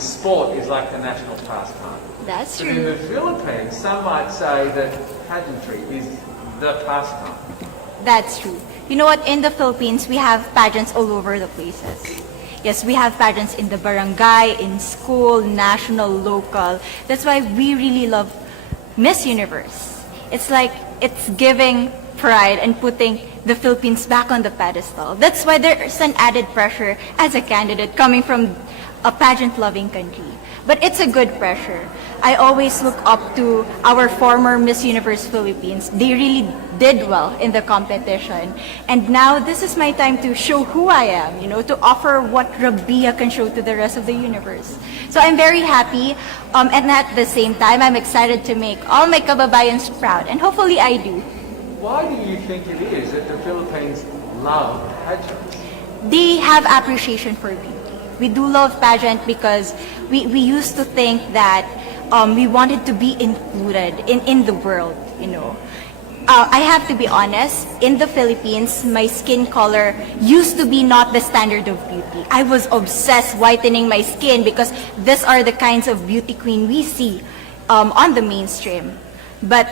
sport is like the national pastime. That's But in true. the Philippines, some might say that pageantry is the pastime. That's true. You know what? In the Philippines, we have pageants all over the places. Yes, we have pageants in the barangay, in school, national, local. That's why we really love Miss Universe. It's like it's giving pride and putting the Philippines back on the pedestal. That's why there's an added pressure as a candidate coming from a pageant-loving country. But it's a good pressure. I always look up to our former Miss Universe Philippines. They really did well in the competition. And now this is my time to show who I am, to offer what Rabiya can show to the rest of the universe. So I'm very happy, and at the same time, I'm excited to make all my kababayans proud, and hopefully I do. Why do you think it is that the Philippines love pageants? They have appreciation for beauty. We do love pageant because we used to think that we wanted to be included in the world, I have to be honest, in the Philippines, my skin color used to be not the standard of beauty. I was obsessed whitening my skin because these are the kinds of beauty queen we see on the mainstream. But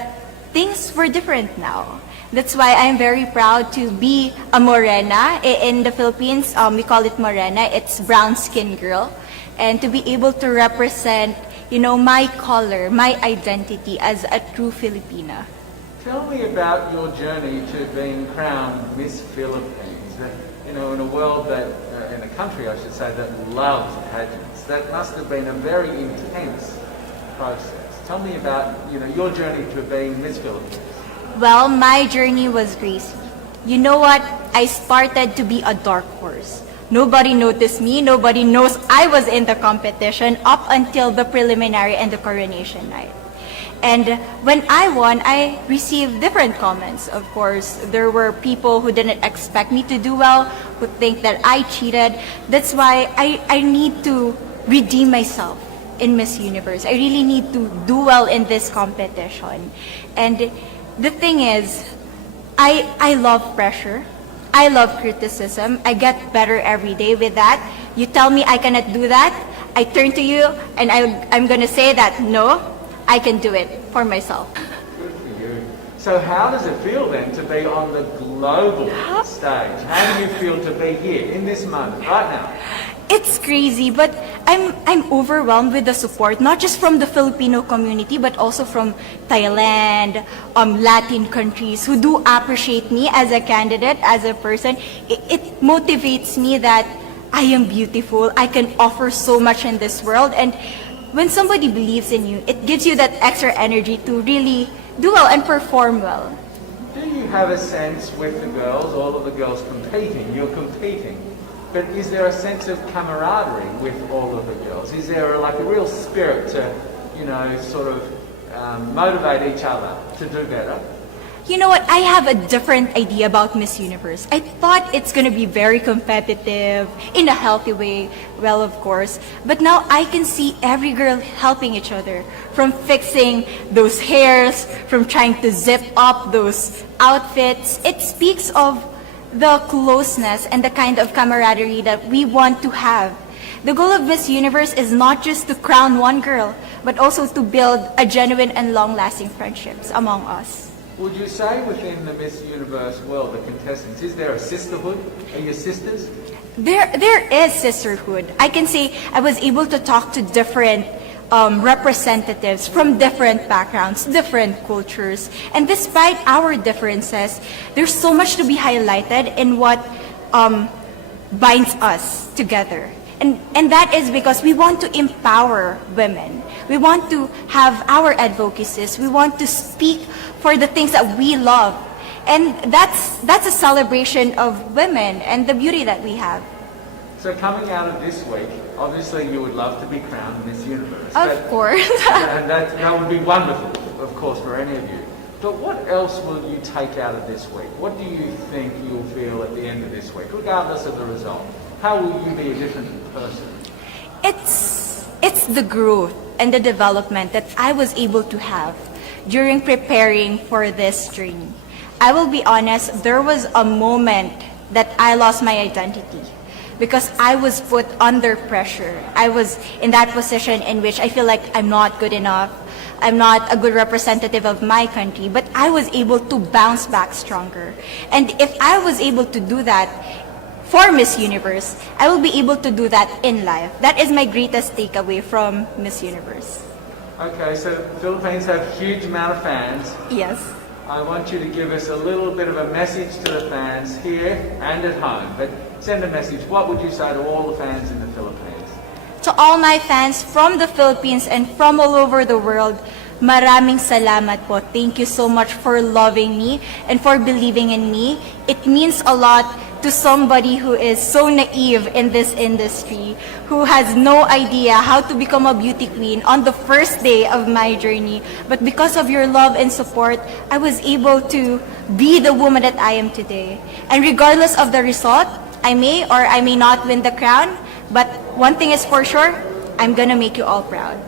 things were different now. That's why I'm very proud to be a morena. In the Philippines, we call it morena. It's brown skin girl. And to be able to represent, my color, my identity as a true Filipina. Tell me about your journey to being crowned Miss Philippines. In a world that, in a country I should say, that loves pageants. That must have been a very intense process. Tell me about, your journey to being Miss Philippines. Well, my journey was crazy. You know what? I started to be a dark horse. Nobody noticed me. Nobody knows I was in the competition up until the preliminary and the coronation night. And when I won, I received different comments. Of course, there were people who didn't expect me to do well, who think that I cheated. That's why I need to redeem myself in Miss Universe. I really need to do well in this competition. And the thing is, I love pressure. I love criticism. I get better every day with that. You tell me I cannot do that, I turn to you and I'm going to say that, no, I can do it for myself. Good for you. So how does it feel then to be on the global stage? How do you feel to be here in this moment, right now? It's crazy, but I'm overwhelmed with the support, not just from the Filipino community, but also from Thailand, Latin countries who do appreciate me as a candidate, as a person. It motivates me that I am beautiful, I can offer so much in this world, and when somebody believes in you, it gives you that extra energy to really do well and perform well. Do you have a sense with the girls, all of the girls competing, you're competing, but is there a sense of camaraderie with all of the girls? Is there a real spirit to, sort of motivate each other to do better? You know what? I have a different idea about Miss Universe. I thought it's going to be very competitive, in a healthy way, well, of course. But now I can see every girl helping each other, from fixing those hairs, from trying to zip up those outfits. It speaks of the closeness and the kind of camaraderie that we want to have. The goal of Miss Universe is not just to crown one girl, but also to build a genuine and long-lasting friendships among us. Would you say within the Miss Universe world, the contestants, is there a sisterhood? Are you sisters? There is sisterhood. I can say I was able to talk to different representatives from different backgrounds, different cultures. And despite our differences, there's so much to be highlighted in what binds us together. And that is because we want to empower women. We want to have our advocacies. We want to speak for the things that we love. And that's a celebration of women and the beauty that we have. So coming out of this week, obviously you would love to be crowned Miss Universe. Of course. And that would be wonderful, of course, for any of you. But what else will you take out of this week? What do you think you'll feel at the end of this week, regardless of the result? How will you be a different person? It's the growth and the development that I was able to have during preparing for this journey. I will be honest, there was a moment that I lost my identity. because I was put under pressure. I was in that position in which I feel like I'm not good enough. I'm not a good representative of my country, but I was able to bounce back stronger. And if I was able to do that for Miss Universe, I will be able to do that in life. That is my greatest takeaway from Miss Universe. Okay, so Philippines have a huge amount of fans. Yes. I want you to give us a little bit of a message to the fans here and at home. But send a message. What would you say to all the fans in the Philippines? To all my fans from the Philippines and from all over the world, maraming salamat po. Thank you so much for loving me and for believing in me. It means a lot to somebody who is so naive in this industry, who has no idea how to become a beauty queen on the first day of my journey. But because of your love and support, I was able to be the woman that I am today. And regardless of the result, I may or I may not win the crown, but one thing is for sure, I'm gonna make you all proud.